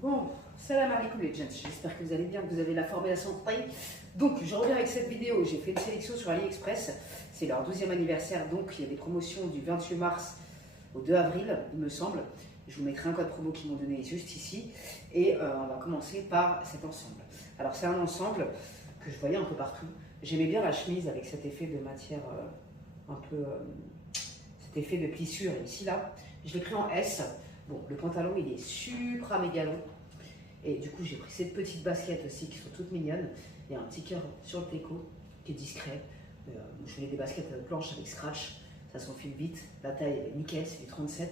Bon, salam alaikum les gens, j'espère que vous allez bien, que vous avez la forme et la santé. Donc, je reviens avec cette vidéo, j'ai fait une sélection sur AliExpress, c'est leur 12e anniversaire, donc il y a des promotions du 28 mars au 2 avril, il me semble. Je vous mettrai un code promo qu'ils m'ont donné juste ici. Et on va commencer par cet ensemble. Alors, c'est un ensemble que je voyais un peu partout. J'aimais bien la chemise avec cet effet de matière un peu... cet effet de plissure ici, là. Je l'ai pris en S. Bon, le pantalon, il est super méga long. Et du coup, j'ai pris cette petite basket aussi qui sont toutes mignonnes. Il y a un petit cœur sur le déco qui est discret. Je voulais des baskets blanches avec scratch. Ça s'enfile vite. La taille est nickel, c'est du 37.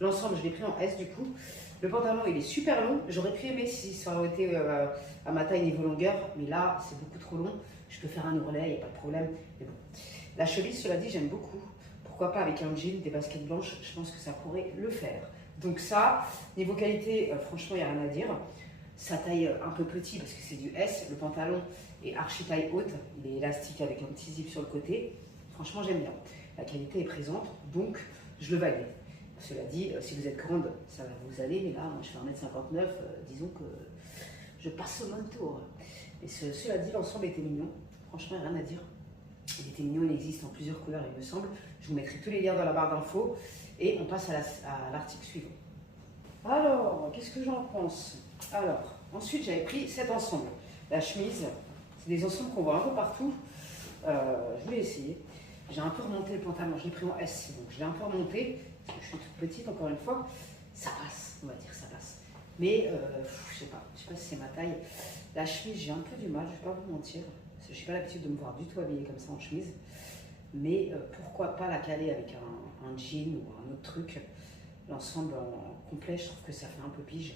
L'ensemble, je l'ai pris en S du coup. Le pantalon, il est super long. J'aurais pu aimer si ça aurait été à ma taille niveau longueur. Mais là, c'est beaucoup trop long. Je peux faire un ourlet, il n'y a pas de problème. Mais bon. La chemise, cela dit, j'aime beaucoup. Pourquoi pas avec un jean, des baskets blanches, je pense que ça pourrait le faire. Donc ça, niveau qualité, franchement, il n'y a rien à dire. Ça taille un peu petit parce que c'est du S. Le pantalon est archi taille haute. Il est élastique avec un petit zip sur le côté. Franchement, j'aime bien. La qualité est présente, donc je le valide. Cela dit, si vous êtes grande, ça va vous aller. Mais là, moi, je fais 1m59. Disons que je passe au même tour. Et cela dit, l'ensemble était mignon. Franchement, il n'y a rien à dire. Il était mignon, il existe en plusieurs couleurs, il me semble. Je vous mettrai tous les liens dans la barre d'infos. Et on passe à l'article suivant. Alors, qu'est-ce que j'en pense? Alors, ensuite, j'avais pris cet ensemble. La chemise, c'est des ensembles qu'on voit un peu partout. Je vais essayer. J'ai un peu remonté le pantalon, je l'ai pris en S, donc je l'ai un peu remonté, parce que je suis toute petite, encore une fois. Ça passe, on va dire, ça passe. Mais, je sais pas si c'est ma taille. La chemise, j'ai un peu du mal, je vais pas vous mentir. Parce que je n'ai pas l'habitude de me voir du tout habillée comme ça en chemise. Mais pourquoi pas la caler avec un jean ou un autre truc. L'ensemble en complet, je trouve que ça fait un peu pige.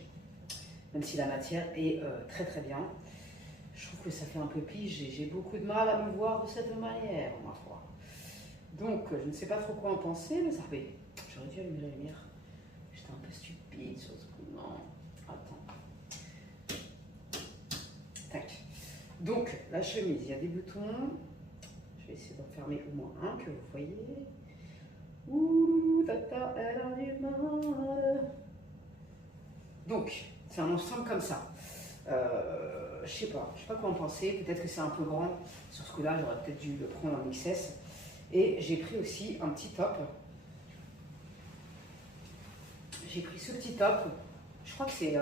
Même si la matière est très très bien. Je trouve que ça fait un peu pige et j'ai beaucoup de mal à me voir de cette manière, ma foi. Donc, je ne sais pas trop quoi en penser, mais ça fait... J'aurais dû allumer la lumière. J'étais un peu stupide sur ce coup. Non, attends. Tac. Donc, la chemise, il y a des boutons. Je vais essayer d'en fermer au moins un que vous voyez. Ouh, tata, elle a du mal. Donc, c'est un ensemble comme ça. Je sais pas quoi en penser. Peut-être que c'est un peu grand. Sur ce coup-là, j'aurais peut-être dû le prendre en XS. Et j'ai pris aussi un petit top. J'ai pris ce petit top. Je crois que c'est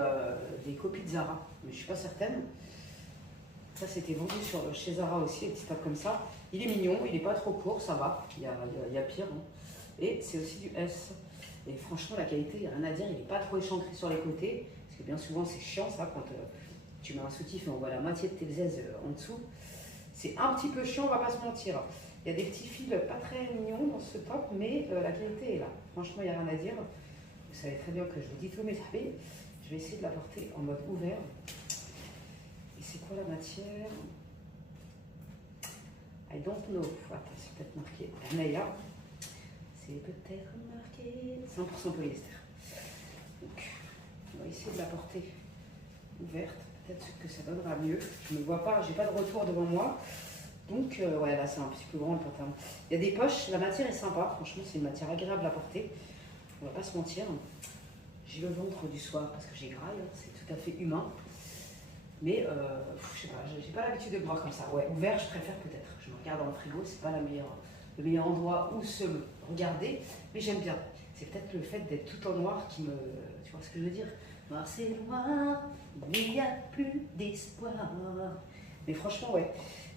des copies de Zara, mais je suis pas certaine. Ça, c'était vendu chez Zara aussi, un petit top comme ça. Il est mignon, il n'est pas trop court, ça va. Il y a pire. Hein. Et c'est aussi du S. Et franchement, la qualité, il n'y a rien à dire. Il n'est pas trop échancré sur les côtés. Parce que bien souvent, c'est chiant ça quand tu mets un soutif et on voit la moitié de tes aises en dessous. C'est un petit peu chiant, on va pas se mentir. Il y a des petits fils pas très mignons dans ce top, mais la qualité est là. Franchement, il n'y a rien à dire. Vous savez très bien que je vous dis tous mes habits. Je vais essayer de la porter en mode ouvert. Et c'est quoi la matière? I don't know. Attends, c'est peut-être marqué Hermea. C'est peut-être marqué 100% polyester. Donc, on va essayer de la porter ouverte. Peut-être que ça donnera mieux. Je ne me vois pas, j'ai pas de retour devant moi. Donc, ouais, là, c'est un petit peu grand le pantalon. Il y a des poches, la matière est sympa. Franchement, c'est une matière agréable à porter. On va pas se mentir. J'ai le ventre du soir parce que j'ai graille, hein, c'est tout à fait humain. Mais, je sais pas, j'ai pas l'habitude de me voir comme ça. Ouais, ouvert, je préfère peut-être. Je me regarde dans le frigo, c'est pas le meilleur endroit où se regarder, mais j'aime bien. C'est peut-être le fait d'être tout en noir qui me... Tu vois ce que je veux dire? Noir c'est noir, il n'y a plus d'espoir. Mais franchement, ouais,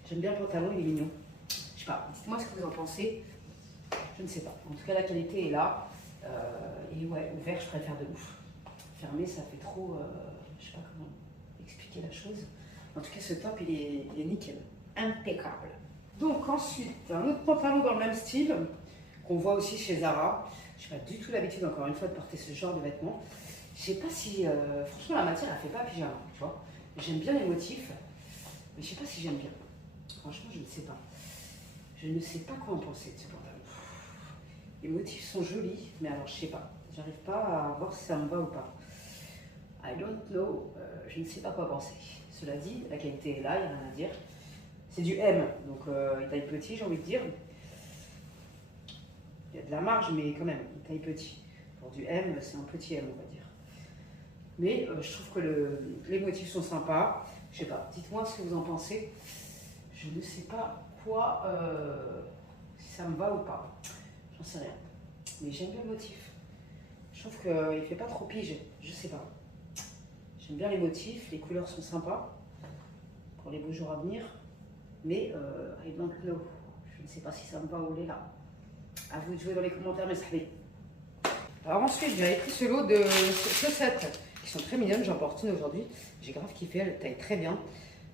j'aime bien le pantalon, il est mignon. Je sais pas, dites-moi ce que vous en pensez. Je ne sais pas. En tout cas, la qualité est là. Et ouais, ouvert, je préfère de ouf. Fermé, ça fait trop... je sais pas comment expliquer la chose. En tout cas, ce top, il est nickel. Impeccable. Donc ensuite, un autre pantalon dans le même style, qu'on voit aussi chez Zara. Je n'ai pas du tout l'habitude, encore une fois, de porter ce genre de vêtements. Je sais pas si... franchement, la matière, elle fait pas pyjama, tu vois. J'aime bien les motifs, mais je sais pas si j'aime bien. Franchement, je ne sais pas. Je ne sais pas quoi en penser de ce pantalon. Les motifs sont jolis, mais alors, je sais pas. J'arrive pas à voir si ça me va ou pas. I don't know. Je ne sais pas quoi penser. Cela dit, la qualité est là, il n'y a rien à dire. C'est du M, donc il taille petit, j'ai envie de dire. Il y a de la marge, mais quand même, il taille petit. Pour du M, c'est un petit M, on va dire. Mais je trouve que les motifs sont sympas. Je sais pas, dites-moi ce que vous en pensez. Je ne sais pas quoi, si ça me va ou pas. J'en sais rien. Mais j'aime bien le motif. Je trouve qu'il ne fait pas trop pige. Je sais pas. J'aime bien les motifs, les couleurs sont sympas pour les beaux jours à venir. Mais I don't know. Je ne sais pas si ça me va ou là. À vous de jouer dans les commentaires, mes sahabis. Alors ensuite, j'avais pris ce lot de chaussettes qui sont très mignonnes. J'en porte une aujourd'hui. J'ai grave kiffé, elle taille très bien.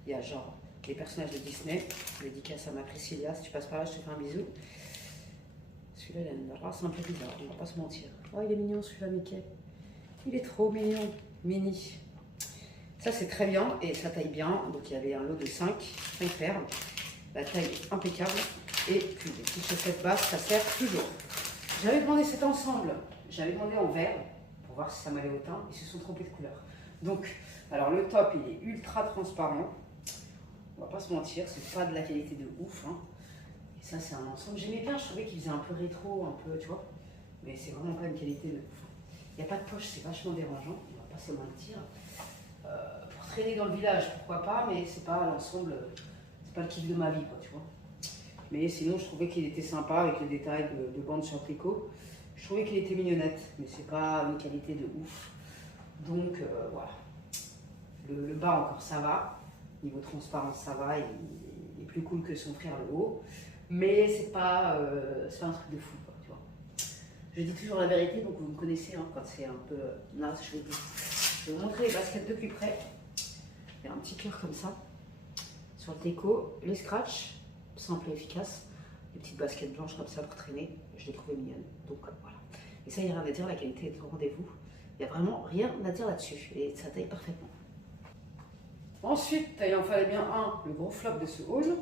Il y a genre les personnages de Disney. Dédicace à ma Priscilla. Si tu passes par là, je te fais un bisou. Celui-là, il a une race un peu bizarre, on va pas se mentir. Oh, il est mignon celui-là, Mickey. Il est trop mignon. Mini. Ça, c'est très bien et ça taille bien. Donc, il y avait un lot de 5 paires. La taille impeccable. Et puis, des petites chaussettes basses, ça sert toujours. J'avais demandé cet ensemble. J'avais demandé en vert pour voir si ça m'allait au teint. Ils se sont trompés de couleur. Donc, alors le top, il est ultra transparent. On va pas se mentir, c'est pas de la qualité de ouf. Hein. Et ça, c'est un ensemble. J'aimais bien, je trouvais qu'il faisait un peu rétro, un peu, tu vois. Mais c'est vraiment pas une qualité de ouf. Il n'y a pas de poche, c'est vachement dérangeant. On va pas se mentir. Pour traîner dans le village, pourquoi pas, mais c'est pas l'ensemble, c'est pas le kiff de ma vie, quoi, tu vois. Mais sinon, je trouvais qu'il était sympa avec les détails de bande sur tricot. Je trouvais qu'il était mignonnette, mais c'est pas une qualité de ouf. Donc voilà. Le bas encore ça va. Niveau transparence ça va. Il est plus cool que son frère le haut. Mais c'est pas un truc de fou, quoi, tu vois. Je dis toujours la vérité, donc vous me connaissez hein, quand c'est un peu naze, je vais vous montrer les baskets de plus près. Il y a un petit cœur comme ça. Sur le déco, les scratchs, simple et efficace. Des petites baskets blanches comme ça pour traîner. Je les trouvais mignonnes. Donc voilà. Et ça, il n'y a rien à dire, la qualité est au rendez-vous. Il n'y a vraiment rien à dire là-dessus. Et ça taille parfaitement. Ensuite, il en fallait bien un, le gros flop de ce haul.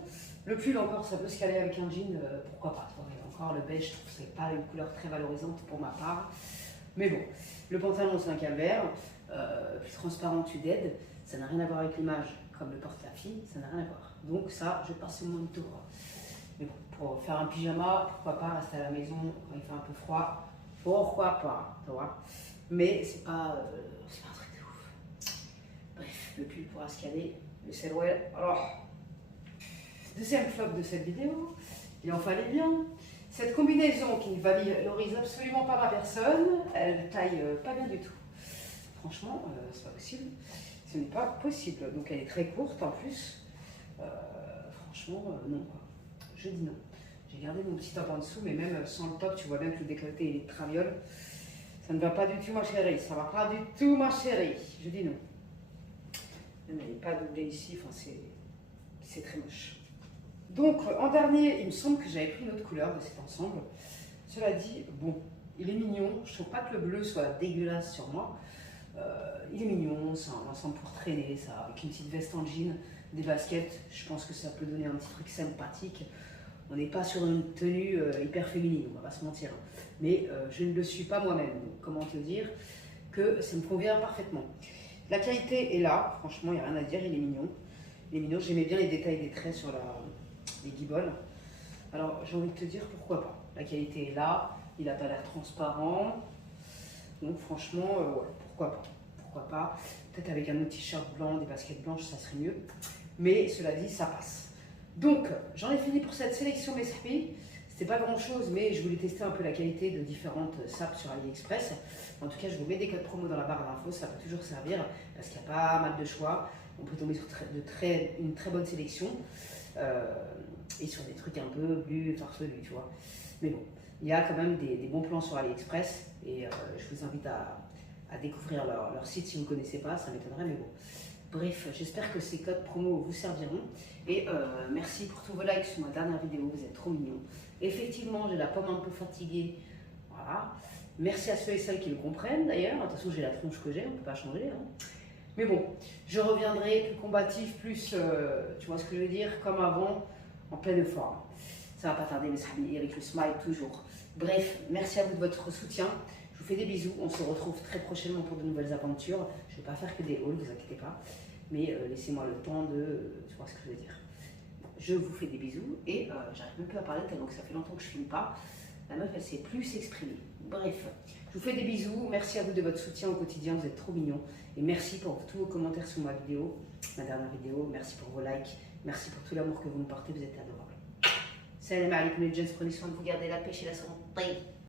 Le pull encore, ça peut se caler avec un jean, pourquoi pas. Encore le beige, je trouve que c'est pas une couleur très valorisante pour ma part. Mais bon, le pantalon c'est un calvaire, plus transparent tu dead, ça n'a rien à voir avec l'image comme le porte la fille, ça n'a rien à voir. Donc ça, je passe au mon tour. Mais bon, pour faire un pyjama, pourquoi pas rester à la maison quand il fait un peu froid, pourquoi pas, tu vois. Mais c'est pas un truc de ouf. Bref, le pull pourra se caler, le Selwell. Alors, deuxième flop de cette vidéo, il en fallait bien. Cette combinaison qui ne valorise absolument pas ma personne, elle taille pas bien du tout. Franchement, c'est pas possible. Ce n'est pas possible. Donc elle est très courte en plus. Franchement, non. Quoi. Je dis non. J'ai gardé mon petit top en dessous, mais même sans le top, tu vois bien que le décolleté il est de traviole. Ça ne va pas du tout, ma chérie. Ça va pas du tout, ma chérie. Je dis non. Même elle n'est pas doublée ici. Enfin, c'est très moche. Donc, en dernier, il me semble que j'avais pris une autre couleur de cet ensemble. Cela dit, bon, il est mignon. Je ne trouve pas que le bleu soit dégueulasse sur moi. Il est mignon, c'est un ensemble pour traîner, ça, avec une petite veste en jean, des baskets. Je pense que ça peut donner un petit truc sympathique. On n'est pas sur une tenue hyper féminine, on va pas se mentir. Mais je ne le suis pas moi-même. Donc, comment te dire que ça me convient parfaitement. La qualité est là, franchement, il n'y a rien à dire, il est mignon. Il est mignon, j'aimais bien les détails des traits sur les guibolles. Alors, j'ai envie de te dire pourquoi pas. La qualité est là, il n'a pas l'air transparent. Donc, franchement, ouais, pourquoi pas. Pourquoi pas. Peut-être avec un autre t-shirt blanc, des baskets blanches, ça serait mieux. Mais cela dit, ça passe. Donc, j'en ai fini pour cette sélection, mes amis. C'était pas grand chose, mais je voulais tester un peu la qualité de différentes sapes sur AliExpress. En tout cas, je vous mets des codes promo dans la barre d'infos, ça peut toujours servir parce qu'il y a pas mal de choix. On peut tomber sur une très bonne sélection et sur des trucs un peu plus farfelus, tu vois. Mais bon, il y a quand même des bons plans sur AliExpress et je vous invite à découvrir leur site si vous ne connaissez pas, ça m'étonnerait, mais bon. Bref, j'espère que ces codes promo vous serviront et merci pour tous vos likes sur ma dernière vidéo, vous êtes trop mignons. Effectivement, j'ai la pomme un peu fatiguée, voilà. Merci à ceux et celles qui le comprennent d'ailleurs, attention j'ai la tronche que j'ai, on ne peut pas changer. Hein. Mais bon, je reviendrai plus combatif, plus, tu vois ce que je veux dire, comme avant, en pleine forme. Ça va pas tarder mes amis, avec le smile toujours. Bref, merci à vous de votre soutien. Je vous fais des bisous, on se retrouve très prochainement pour de nouvelles aventures. Je ne vais pas faire que des hauls, vous inquiétez pas. Mais laissez-moi le temps de... Tu vois ce que je veux dire. Je vous fais des bisous et j'arrive même plus à parler tellement que ça fait longtemps que je ne filme pas. La meuf, elle ne sait plus s'exprimer. Bref, je Je vous fais des bisous. Merci à vous de votre soutien au quotidien. Vous êtes trop mignons. Et merci pour tous vos commentaires sur ma vidéo, ma dernière vidéo. Merci pour vos likes. Merci pour tout l'amour que vous me portez. Vous êtes adorables. Salam alaikum les gens. Prenez soin de vous. Gardez la pêche et la santé.